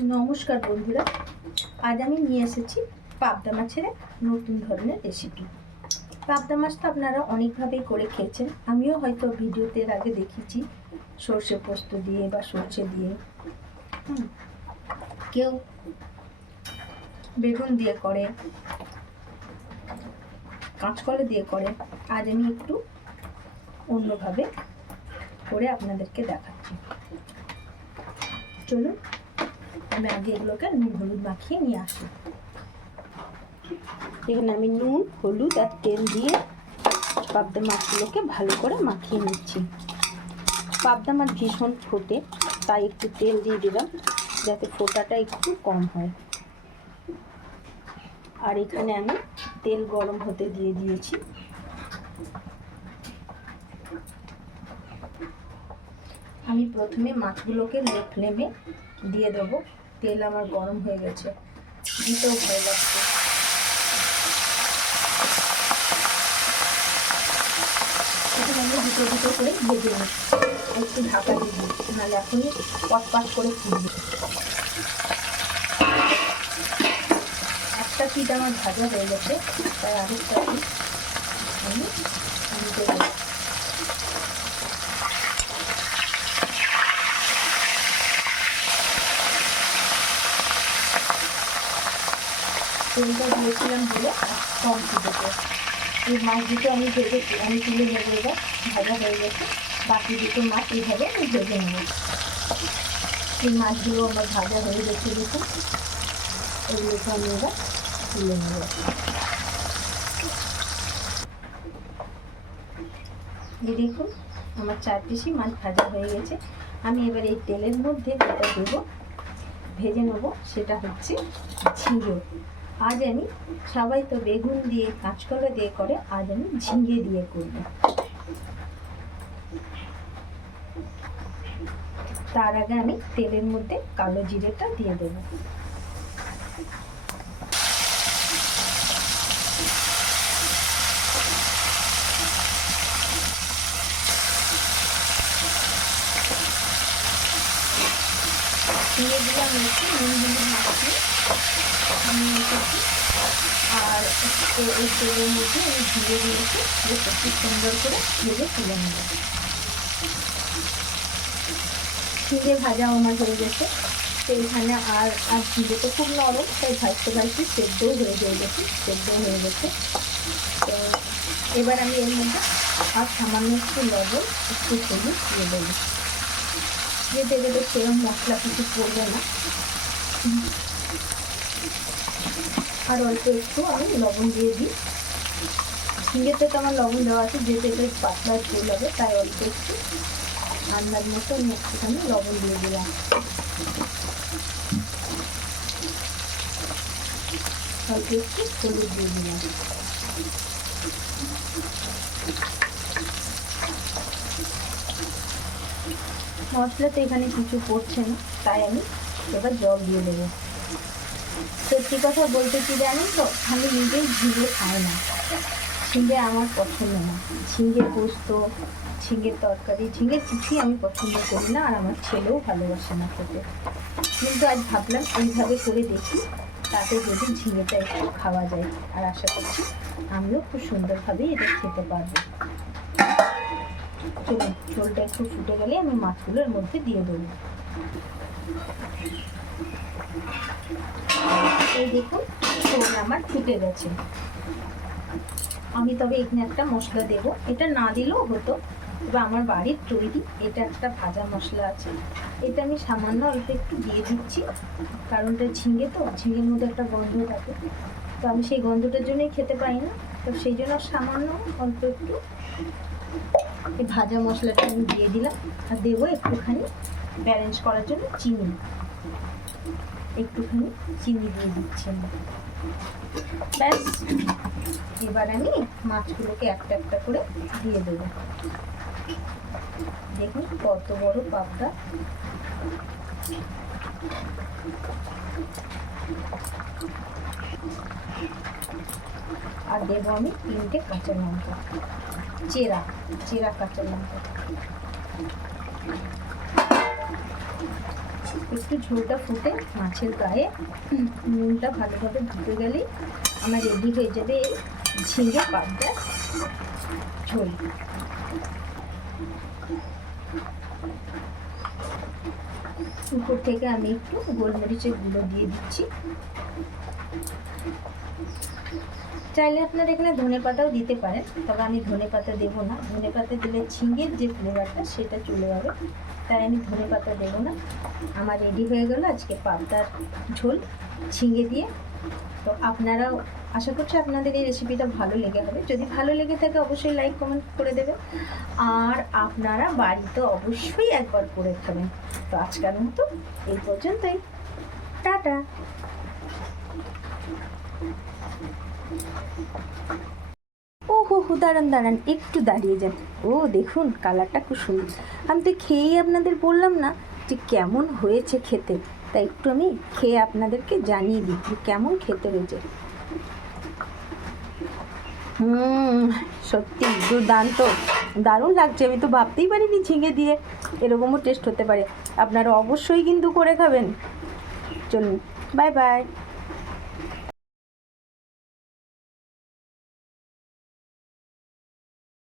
নমস্কার বন্ধুরা, আজ আমি নিয়ে এসেছি পাবদা মাছের নতুন ধরনের রেসিপি। পাবদা মাছ তো আপনারা অনেকভাবেই করে খেয়েছেন, আমিও হয়তো ভিডিওতে এর আগে দেখিয়েছি সর্ষে পোস্ত দিয়ে বা সর্ষে দিয়ে, কেউ বেগুন দিয়ে করে, কাঁচকলা দিয়ে করে। আজ আমি একটু অন্যভাবে করে আপনাদেরকে দেখাচ্ছি। চলুন আমি আগে এগুলোকে নুন হলুদ মাখিয়ে নিয়ে আসি। এখানে আমি নুন হলুদ আর তেল দিয়ে পাবদা মাছগুলোকে ভালো করে মাখিয়ে নিচ্ছি। পাবদা মাছ ভীষণ ফোটে, তাই একটু তেল দিয়ে দিলাম যাতে ফোটাটা একটু কম হয়। আর এখানে আমি তেল গরম হতে দিয়ে দিয়েছি। আমি প্রথমে মাছগুলোকে লো ফ্লেমে দিয়ে দেবো। তেল আমার গরম হয়ে গেছে, দিতেও ভয় লাগছে। এখন আমি দুটো দুটো করে ভেজে নিই, একটু ঢাকা দিয়ে দিই, নাহলে এখনই পটপাট করে ফুটবে। একটা পিঠ আমার ভাজা হয়ে গেছে, তাই আরেকটা পিঠ আমি নিতে দেবো। তেলটা দিয়েছিলাম বলে কম ফুটেছে। এই মাছ দুটো আমি ভেজেছি, আমি তুলে নেবো। এবার ভাজা হয়ে গেছে, বাকি দুটো মাছ এইভাবে আমি ভেজে নেব। এই মাছগুলো আমার ভাজা হয়ে গেছে, দেখুন এগুলোকে আমি এবার তুলে নেব। এই দেখুন আমার 4 পিসি মাছ ভাজা হয়ে গেছে। আমি এবার এই তেলের মধ্যে যেটা দেবো ভেজে নেবো সেটা হচ্ছে ঝিঙে। আজ আমি, সবাই তো বেগুন দিয়ে কাঁচকলা দিয়ে করে, আজ আমি ঝিঙে দিয়ে করব। তার আগে আমি তেলের মধ্যে কালো জিরেটা দিয়ে দেব। দিয়ে দিলাম একটু নুন হলুদ মাখিয়ে আমি এসেছি। আর এই তেলের মধ্যে আমি ঝিঙে দিয়েছি, বেশ একটু সুন্দর করে ভেজে তুলে নেব। ঝিঙে ভাজা আমার হয়ে গেছে, তো এখানে আর ঝিঙে তো খুব নরম, তাই ভাজতে ভাজতে সেদ্ধও হয়ে গেছে। তো এবার আমি এর মধ্যে আর সামান্য একটু লবণ, একটু হলুদ দিয়ে দেবো। যেতে যেতে সেরকম মশলা কিছু পড়বে না, আর অল্প একটু আমি লবণ দিয়ে দিই। ঝিঙেতে তো আমার লবণ দেওয়া আছে, যেতে যেতে পাতলা তেল হবে, তাই অল্প একটু আন্দাজ মতো আমি একটুখানি লবণ দিয়ে দিলাম। অল্প একটু হলুদ দিয়ে দিলাম। মশলাতে এখানে কিছু পড়ছে না, তাই আমি এবার জল দিয়ে দেবো। সত্যি কথা বলতে কি জানেন তো, আমি নিজেই ঝিঙে খাই না, ঝিঙে আমার পছন্দ না। ঝিঙে পোস্ত, ঝিঙের তরকারি, ঝিঙের কিছুই আমি পছন্দ করি না, আর আমার ছেলেও ভালোবাসে না খেতে। কিন্তু আজ ভাবলাম এইভাবে করে দেখি, তাতে যদি ঝিঙেটা একটু খাওয়া যায়, আর আশা করছি আমিও খুব সুন্দরভাবেই এটা খেতে পারবো। চলুন, ঝোলটা একটু ফুটে গেলে আমি মাছগুলোর মধ্যে দিয়ে দেবো। এই দেখুন ঝোল আমার ফুটে গেছে। আমি তবে এখানে একটা মশলা দেবো, এটা না দিলেও হতো, তবে আমার বাড়ির তৈরি এটা একটা ভাজা মশলা আছে, এটা আমি সামান্য অল্প একটু দিয়ে দিচ্ছি। কারণটা ঝিঙে তো, ঝিঙের মধ্যে একটা গন্ধ থাকে, তো আমি সেই গন্ধটার জন্যই খেতে পাই না, তো সেই জন্য সামান্য অল্প একটু এই ভাজা মশলাটা আমি দিয়ে দিলাম। আর দেবো একটুখানি ব্যালেন্স করার জন্য চিনি, একটুখানি চিনি দিয়ে দিচ্ছি আমি। ব্যাস, এবার আমি মাছগুলোকে একটা একটা করে দিয়ে দেবো। দেখুন কত বড় পাবদা। আর দেবো আমি 3টে কাঁচা লঙ্কা, চেরা কাঁচা লঙ্কা। একটু ঝোলটা ফুটে মাছের গায়ে নুনটা ভালোভাবে ঢুকে গেলেই আমার রেডি হয়ে যাবে এই ঝিঙে পাবদার ঝোল। উপর থেকে আমি একটু গোলমরিচের গুঁড়ো দিয়ে দিচ্ছি। চাইলে আপনারা এখানে ধনেপাতাও দিতে পারেন, তবে আমি ধনেপাতা দেবো না। ধনেপাতা দিলে ঝিঙের যে ফ্লেভারটা সেটা চলে যাবে, তাই আমি ধনেপাতা দেবো না। আমার রেডি হয়ে গেল আজকে পাবদার ঝোল ঝিঙে দিয়ে। তো আপনারাও, আশা করছি আপনাদের এই রেসিপিটা ভালো লেগে হবে। যদি ভালো লেগে থাকে অবশ্যই লাইক কমেন্ট করে দেবেন, আর আপনারা বাড়িতে অবশ্যই একবার করে খাবেন। তো আজকের মতো এই পর্যন্তই, টাটা। ও হো, দাঁড়ান একটু দাঁড়িয়ে যান। ও দেখুন কালারটা খুব সুন্দর। আমি তো খেয়েই আপনাদের বললাম না যে কেমন হয়েছে খেতে, তাই একটু আমি খেয়ে আপনাদেরকে জানিয়ে দিই যে কেমন খেতে হয়েছে। সত্যি দুর্দান্ত, দারুণ লাগছে। আমি তো ভাবতেই পারিনি ঝিঙে দিয়ে এরকমও টেস্ট হতে পারে। আপনারা অবশ্যই কিন্তু করে খাবেন। চলুন, বাই বাই।